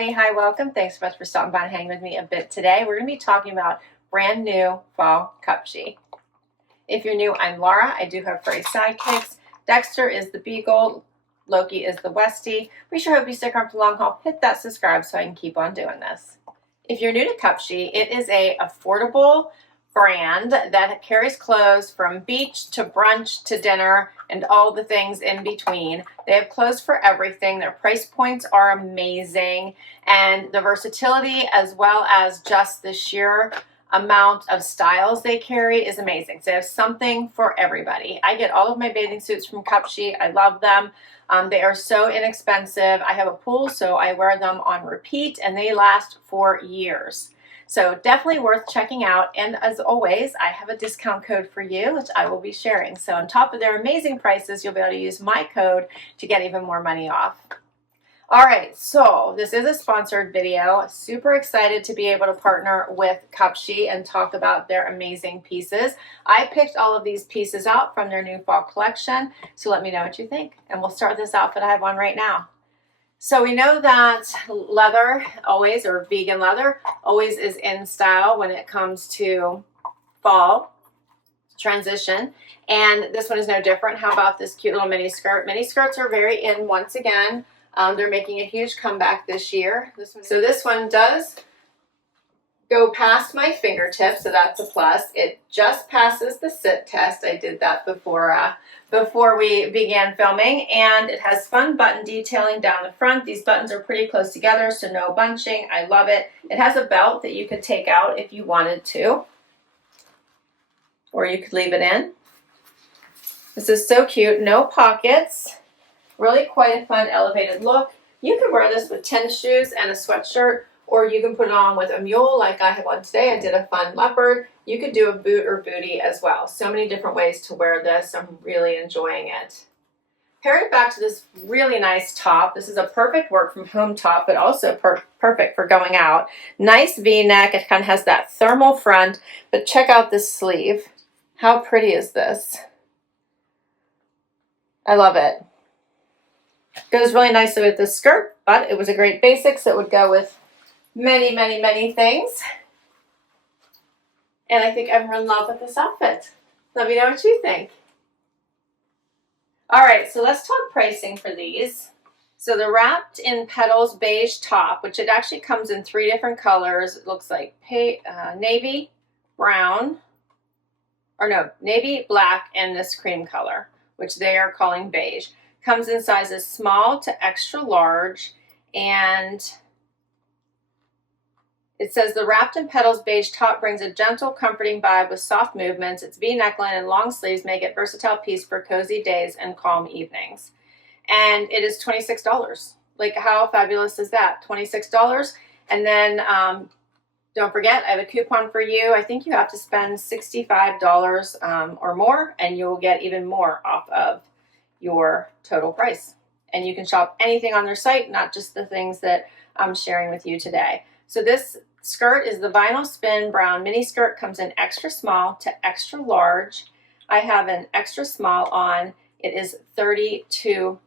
everybody. Hi, welcome. Thanks so much for stopping by and hanging with me a bit today. We're going to be talking about brand new fall Cupshi. If you're new, I'm Laura. I do have furry sidekicks. Dexter is the Beagle. Loki is the Westie. We sure hope you stick around for the long haul. Hit that subscribe so I can keep on doing this. If you're new to Cupshi, it is a affordable brand that carries clothes from beach to brunch to dinner and all the things in between. They have clothes for everything. Their price points are amazing, and the versatility as well as just the sheer amount of styles they carry is amazing. So they have something for everybody. I get all of my bathing suits from Cupshi. I love them. They are so inexpensive. I have a pool, so I wear them on repeat, and they last for years. So definitely worth checking out. And as always, I have a discount code for you, which I will be sharing. So on top of their amazing prices, you'll be able to use my code to get even more money off. All right, so this is a sponsored video. Super excited to be able to partner with Cupshi and talk about their amazing pieces. I picked all of these pieces out from their new fall collection, so let me know what you think. And we'll start with this outfit I have on right now. So we know that leather always, or vegan leather, always is in style when it comes to fall transition. And this one is no different. How about this cute little mini skirt? Mini skirts are very in once again. They're making a huge comeback this year. So this one does go past my fingertips, so that's a plus. It just passes the sit test. I did that before we began filming, and it has fun button detailing down the front. These buttons are pretty close together, so no bunching. I love it. It has a belt that you could take out if you wanted to, or you could leave it in. This is so cute. No pockets. Really quite a fun elevated look. You could wear this with tennis shoes and a sweatshirt, or you can put it on with a mule like I have on today. I did a fun leopard. You could do a boot or bootie as well. So many different ways to wear this. I'm really enjoying it. Pair it back to this really nice top. This is a perfect work from home top, but also perfect for going out. Nice V-neck. It kind of has that thermal front, but check out this sleeve. How pretty is this? I love it. Goes really nicely with this skirt, but it was a great basic, so it would go with many, many, many things. And I think I'm in love with this outfit. Let me know what you think. All right, so let's talk pricing for these. So the wrapped in petals beige top, which it actually comes in 3 different colors. It looks like navy, brown, or no, navy, black, and this cream color, which they are calling beige. Comes in sizes small to extra large, and it says the wrapped in petals beige top brings a gentle, comforting vibe with soft movements. Its V neckline and long sleeves make it a versatile piece for cozy days and calm evenings. And it is $26. Like, how fabulous is that? $26. And then don't forget, I have a coupon for you. I think you have to spend $65 or more, and you will get even more off of your total price. And you can shop anything on their site, not just the things that I'm sharing with you today. So this skirt is the vinyl spin brown mini skirt, comes in extra small to extra large. I have an extra small on. It is $32.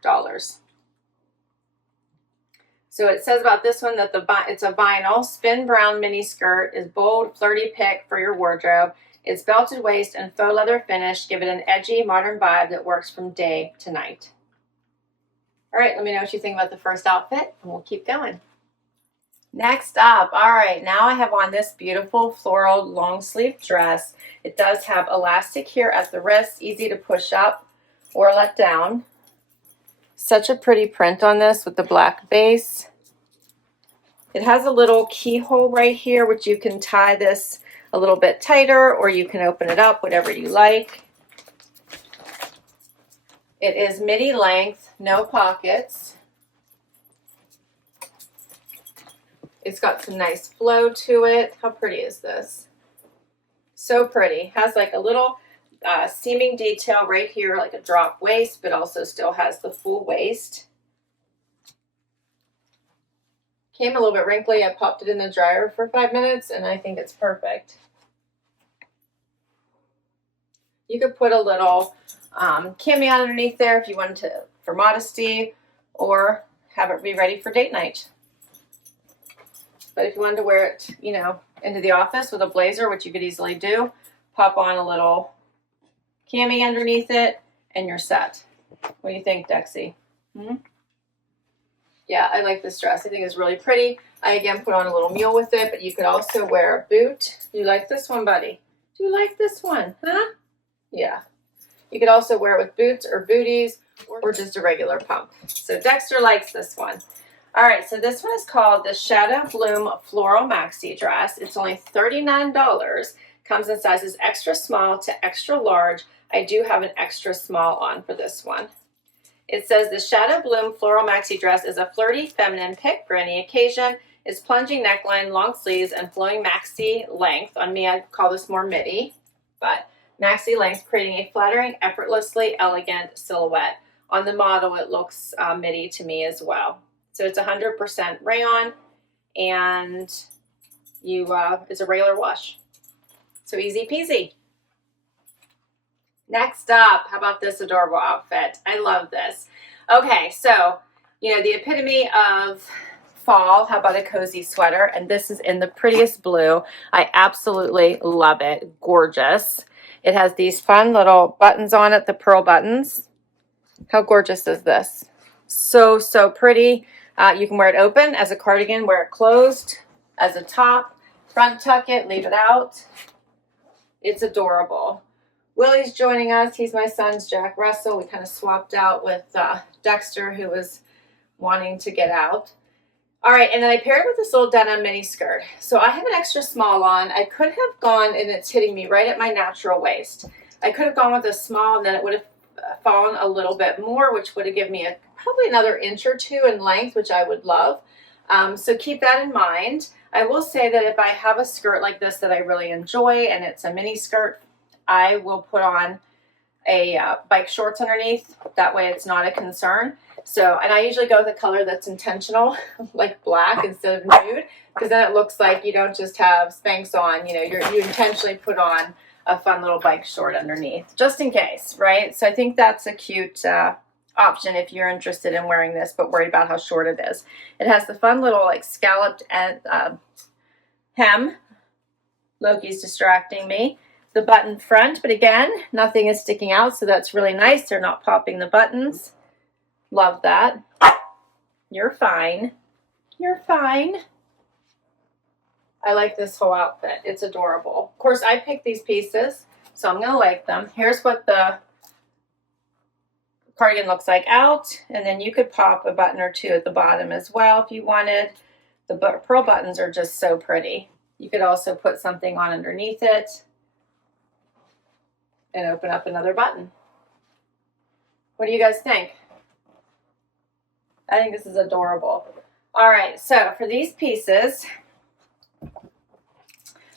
So it says about this one that it's a vinyl spin brown mini skirt, is bold, flirty pick for your wardrobe. It's belted waist and faux leather finish. Give it an edgy, modern vibe that works from day to night. All right, let me know what you think about the first outfit, and we'll keep going. Next up, all right, now I have on this beautiful floral long sleeve dress. It does have elastic here at the wrist, easy to push up or let down. Such a pretty print on this with the black base. It has a little keyhole right here, which you can tie this a little bit tighter, or you can open it up, whatever you like. It is midi length, no pockets. It's got some nice flow to it. How pretty is this? So pretty. Has like a little seaming detail right here, like a drop waist, but also still has the full waist. Came a little bit wrinkly. I popped it in the dryer for 5 minutes, and I think it's perfect. You could put a little cami underneath there if you wanted to, for modesty, or have it be ready for date night. But if you wanted to wear it, you know, into the office with a blazer, which you could easily do, pop on a little cami underneath it and you're set. What do you think, Dexy? Yeah, I like this dress. I think it's really pretty. I again put on a little mule with it, but you could also wear a boot. Do you like this one, buddy? Do you like this one? Huh? Yeah. You could also wear it with boots or booties or just a regular pump. So Dexter likes this one. All right, so this one is called the Shadow Bloom Floral Maxi Dress. It's only $39. Comes in sizes extra small to extra large. I do have an extra small on for this one. It says the Shadow Bloom Floral Maxi Dress is a flirty, feminine pick for any occasion. It's plunging neckline, long sleeves, and flowing maxi length. On me, I'd call this more midi, but maxi length, creating a flattering, effortlessly elegant silhouette. On the model, it looks midi to me as well. So it's 100% rayon, and it's a regular wash. So easy peasy. Next up, how about this adorable outfit? I love this. Okay, so, you know, the epitome of fall, how about a cozy sweater? And this is in the prettiest blue. I absolutely love it. Gorgeous. It has these fun little buttons on it, the pearl buttons. How gorgeous is this? So, so pretty. You can wear it open as a cardigan, wear it closed as a top, front tuck it, leave it out. It's adorable. Willie's joining us. He's my son's Jack Russell. We kind of swapped out with Dexter, who was wanting to get out. All right, and then I paired with this little denim mini skirt. So I have an extra small on. I could have gone, and it's hitting me right at my natural waist. I could have gone with a small, and then it would have fallen a little bit more, which would have given me probably another inch or two in length, which I would love. So keep that in mind. I will say that if I have a skirt like this that I really enjoy, and it's a mini skirt, I will put on a bike shorts underneath. That way it's not a concern. So, and I usually go with a color that's intentional, like black instead of nude, because then it looks like you don't just have Spanx on, you know, you intentionally put on a fun little bike short underneath, just in case, right? So I think that's a cute option if you're interested in wearing this, but worried about how short it is. It has the fun little like scalloped hem. Loki's distracting me. The button front, but again, nothing is sticking out, so that's really nice. They're not popping the buttons. Love that. You're fine. You're fine. I like this whole outfit. It's adorable. Of course, I picked these pieces, so I'm going to like them. Here's what the cardigan looks like out, and then you could pop a button or two at the bottom as well if you wanted. The pearl buttons are just so pretty. You could also put something on underneath it and open up another button. What do you guys think? I think this is adorable. All right, so for these pieces,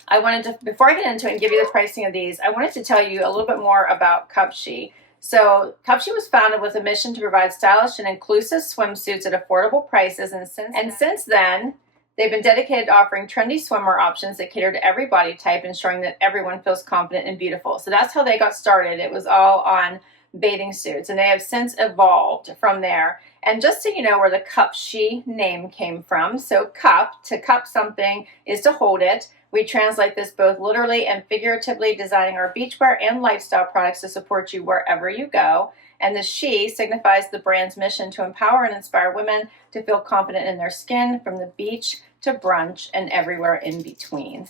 I wanted to, before I get into it and give you the pricing of these, I wanted to tell you a little bit more about Cupshi. So Cupshi was founded with a mission to provide stylish and inclusive swimsuits at affordable prices, and since then, they've been dedicated to offering trendy swimwear options that cater to every body type, ensuring that everyone feels confident and beautiful. So that's how they got started. It was all on bathing suits, and they have since evolved from there. And just so you know where the Cupshi name came from, so to cup something is to hold it. We translate this both literally and figuratively, designing our beachwear and lifestyle products to support you wherever you go. And the she signifies the brand's mission to empower and inspire women to feel confident in their skin, from the beach to brunch and everywhere in between.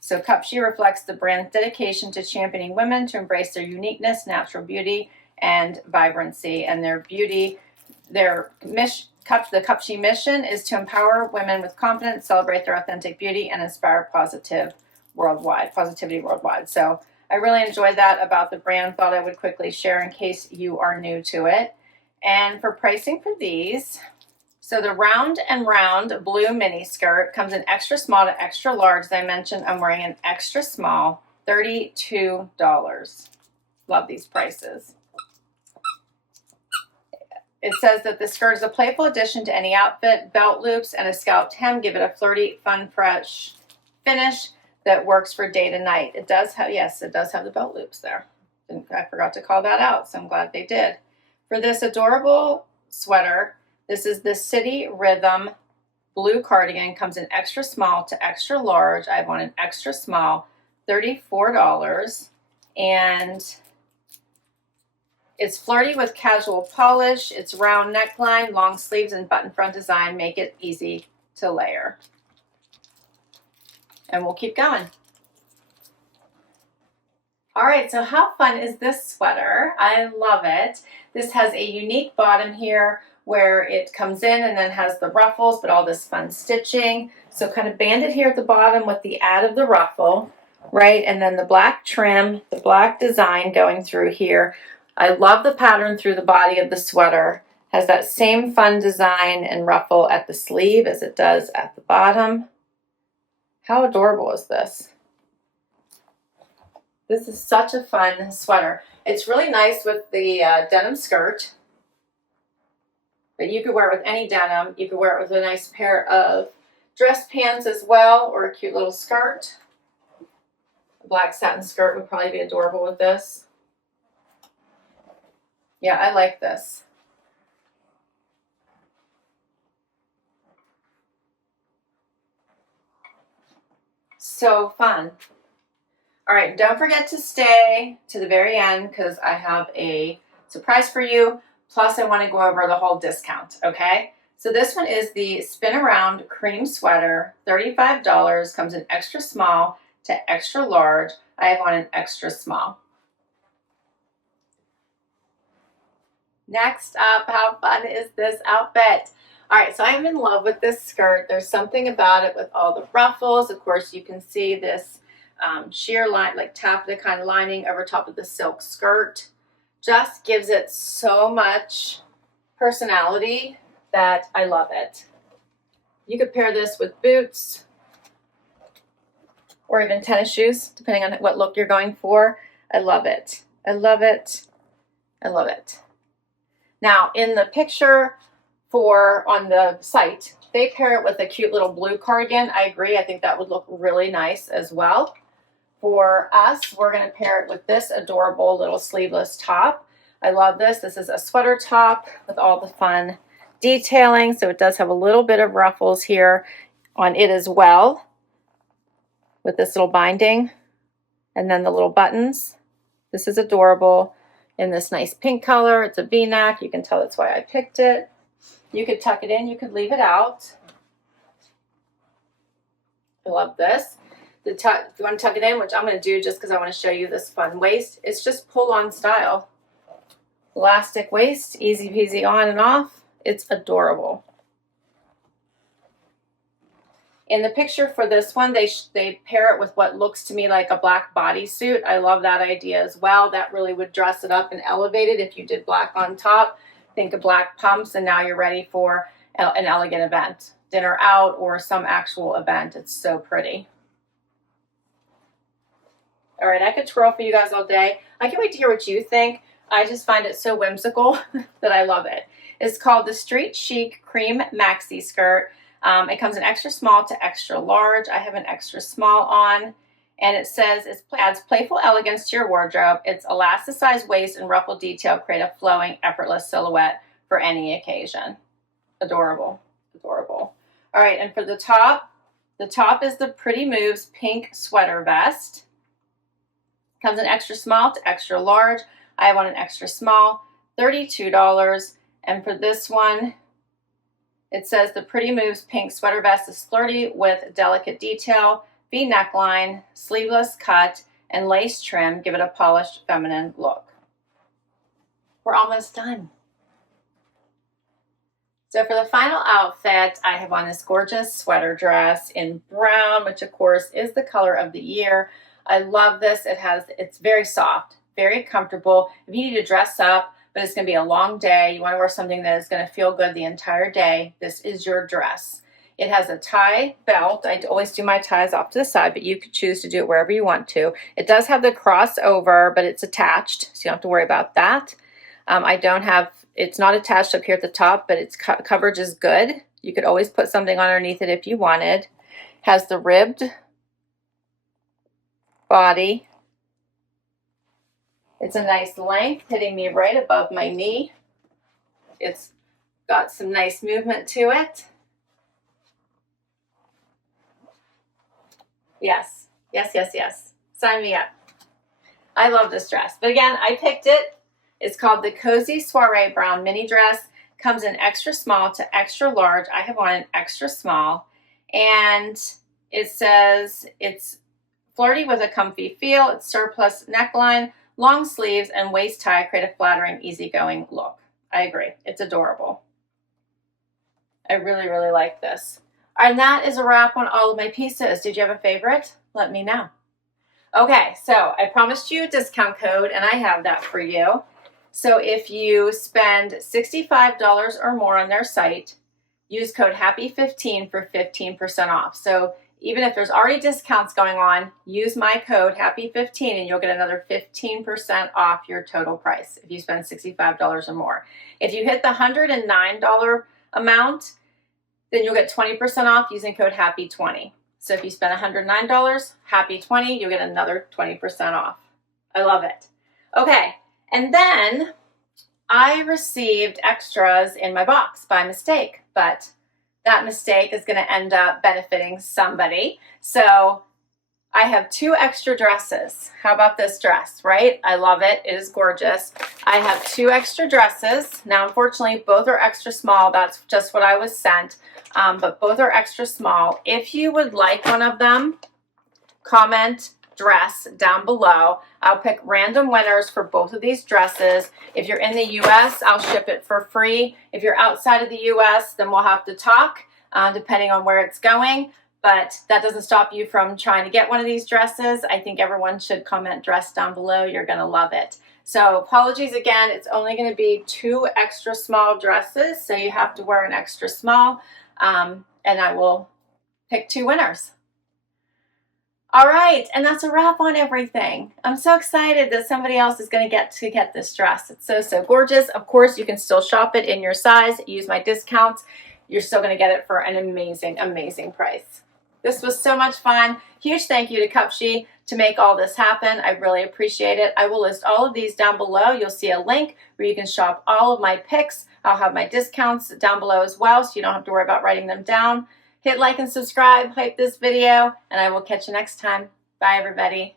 So Cupshi reflects the brand's dedication to championing women to embrace their uniqueness, natural beauty, and vibrancy. And their beauty, the Cupshi mission is to empower women with confidence, celebrate their authentic beauty, and inspire positivity worldwide. So I really enjoyed that about the brand. Thought I would quickly share in case you are new to it. And for pricing for these, so the round and round blue mini skirt comes in extra small to extra large. As I mentioned, I'm wearing an extra small, $32. Love these prices. It says that the skirt is a playful addition to any outfit. Belt loops and a scalloped hem give it a flirty, fun, fresh finish that works for day to night. It does have, yes, it does have the belt loops there. I forgot to call that out, so I'm glad they did. For this adorable sweater, this is the City Rhythm blue cardigan. Comes in extra small to extra large. I have on an extra small, $34. And it's flirty with casual polish. It's round neckline, long sleeves, and button front design make it easy to layer. And we'll keep going. All right, so how fun is this sweater? I love it. This has a unique bottom here where it comes in and then has the ruffles, but all this fun stitching. So kind of banded here at the bottom with the add of the ruffle, right? And then the black trim, the black design going through here. I love the pattern through the body of the sweater. Has that same fun design and ruffle at the sleeve as it does at the bottom. How adorable is this? This is such a fun sweater. It's really nice with the denim skirt, but you could wear it with any denim. You could wear it with a nice pair of dress pants as well, or a cute little skirt. A black satin skirt would probably be adorable with this. Yeah, I like this. So fun. All right, don't forget to stay to the very end because I have a surprise for you. Plus, I want to go over the whole discount, okay? So this one is the Spin Around Cream Sweater, $35. Comes in extra small to extra large. I have on an extra small. Next up, how fun is this outfit? All right, so I'm in love with this skirt. There's something about it with all the ruffles. Of course, you can see this sheer line, like taffeta kind of lining over top of the silk skirt. Just gives it so much personality that I love it. You could pair this with boots or even tennis shoes, depending on what look you're going for. I love it. I love it. I love it. Now, in the picture on the site, they pair it with a cute little blue cardigan. I agree. I think that would look really nice as well. For us, we're going to pair it with this adorable little sleeveless top. I love this. This is a sweater top with all the fun detailing. So it does have a little bit of ruffles here on it as well, with this little binding and then the little buttons. This is adorable in this nice pink color. It's a V-neck. You can tell that's why I picked it. You could tuck it in. You could leave it out. I love this. If you want to tuck it in, which I'm going to do just because I want to show you this fun waist, it's just pull-on style. Elastic waist, easy peasy on and off. It's adorable. In the picture for this one, they pair it with what looks to me like a black bodysuit. I love that idea as well. That really would dress it up and elevate it if you did black on top. Think of black pumps, and now you're ready for an elegant event. Dinner out or some actual event. It's so pretty. All right, I could twirl for you guys all day. I can't wait to hear what you think. I just find it so whimsical that I love it. It's called the Street Chic Cream Maxi Skirt. It comes in extra small to extra large. I have an extra small on, and it says it adds playful elegance to your wardrobe. Its elasticized waist and ruffle detail create a flowing, effortless silhouette for any occasion. Adorable, adorable. All right, and for the top is the Pretty Moves pink sweater vest. Comes in extra small to extra large. I have on an extra small, $32. And for this one, it says the Pretty Moves pink sweater vest is flirty with delicate detail, V neckline, sleeveless cut, and lace trim. Give it a polished feminine look. We're almost done. So for the final outfit, I have on this gorgeous sweater dress in brown, which of course is the color of the year. I love this. It's very soft, very comfortable. If you need to dress up, but it's going to be a long day, you want to wear something that is going to feel good the entire day, this is your dress. It has a tie belt. I always do my ties off to the side, but you could choose to do it wherever you want to. It does have the crossover, but it's attached, so you don't have to worry about that. It's not attached up here at the top, but its coverage is good. You could always put something underneath it if you wanted. Has the ribbed body. It's a nice length, hitting me right above my knee. It's got some nice movement to it. Yes, yes, yes, yes. Sign me up. I love this dress. But again, I picked it. It's called the Cozy Soiree Brown Mini Dress. Comes in extra small to extra large. I have one in extra small. And it says it's flirty with a comfy feel. It's surplus neckline, long sleeves, and waist tie create a flattering, easygoing look. I agree. It's adorable. I really, really like this. And that is a wrap on all of my pieces. Did you have a favorite? Let me know. Okay, so I promised you a discount code, and I have that for you. So if you spend $65 or more on their site, use code HAPPY15 for 15% off. So even if there's already discounts going on, use my code HAPPY15 and you'll get another 15% off your total price if you spend $65 or more. If you hit the $109 amount, then you'll get 20% off using code HAPPY20. So if you spend $109, HAPPY20, you'll get another 20% off. I love it. Okay, and then I received extras in my box by mistake, but that mistake is going to end up benefiting somebody. So I have 2 extra dresses. How about this dress, right? I love it. It is gorgeous. I have 2 extra dresses. Now, unfortunately, both are extra small. That's just what I was sent, but both are extra small. If you would like one of them, comment dress down below. I'll pick random winners for both of these dresses. If you're in the US, I'll ship it for free. If you're outside of the US, then we'll have to talk, depending on where it's going. But that doesn't stop you from trying to get one of these dresses. I think everyone should comment dress down below. You're going to love it. So apologies again. It's only going to be 2 extra small dresses, so you have to wear an extra small, and I will pick 2 winners. All right, and that's a wrap on everything. I'm so excited that somebody else is going to get this dress. It's so, so gorgeous. Of course, you can still shop it in your size. Use my discounts. You're still going to get it for an amazing, amazing price. This was so much fun. Huge thank you to Cupshi to make all this happen. I really appreciate it. I will list all of these down below. You'll see a link where you can shop all of my picks. I'll have my discounts down below as well, so you don't have to worry about writing them down. Hit like and subscribe, hype this video, and I will catch you next time. Bye, everybody.